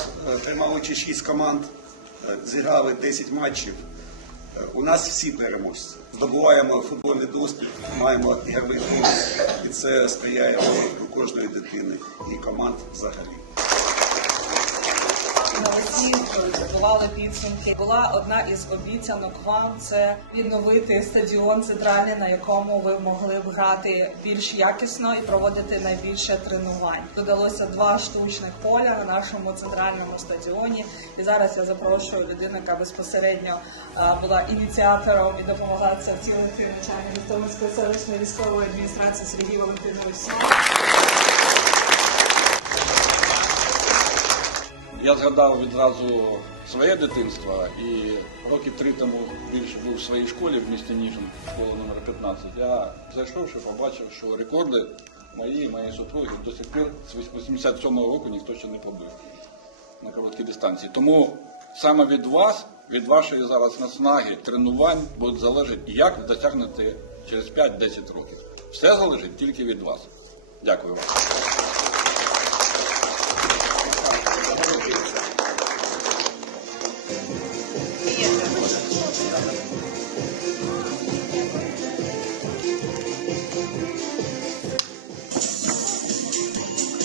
е, тримаючи участь 6 команд, е, зіграли 10 матчів. Е, У нас всі переможці. Здобуваємо футбольний досвід, маємо ігровий досвід, і це сприяє розвитку кожної дитини і команд взагалі. Підбивали підсумки. Була одна із обіцянок вам це відновити стадіон центральний, на якому ви могли б грати більш якісно і проводити найбільше тренувань. Додалося два штучних поля на нашому центральному стадіоні. І зараз я запрошую людину, яка безпосередньо була ініціатором і допомогла це втілити навчання Житомирської селищної військової адміністрації Сергій Валентинович. Я згадав відразу своє дитинство і років три тому більше був в своїй школі в місті Ніжин, школа номер 15. Я зайшовши, побачив, що рекорди мої і моєї супруги до сих пір з 87-го року ніхто ще не побив на короткій дистанції. Тому саме від вас, від вашої зараз наснаги, тренувань буде залежати, як ви досягнете через 5-10 років. Все залежить тільки від вас. Дякую вам.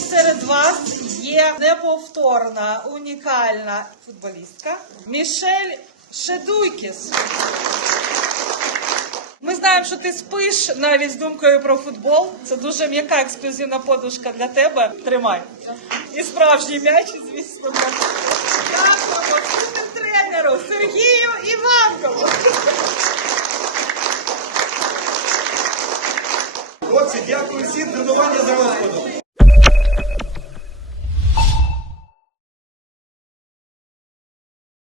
Серед вас є неповторна, унікальна футболістка Мішель Шедуйкіс. Ми знаємо, що ти спиш навіть з думкою про футбол. Це дуже м'яка ексклюзивна подушка для тебе. Тримай. І справжній м'яч, звісно. Дякуємо Хлопці, дякую всім, тренування за Господом.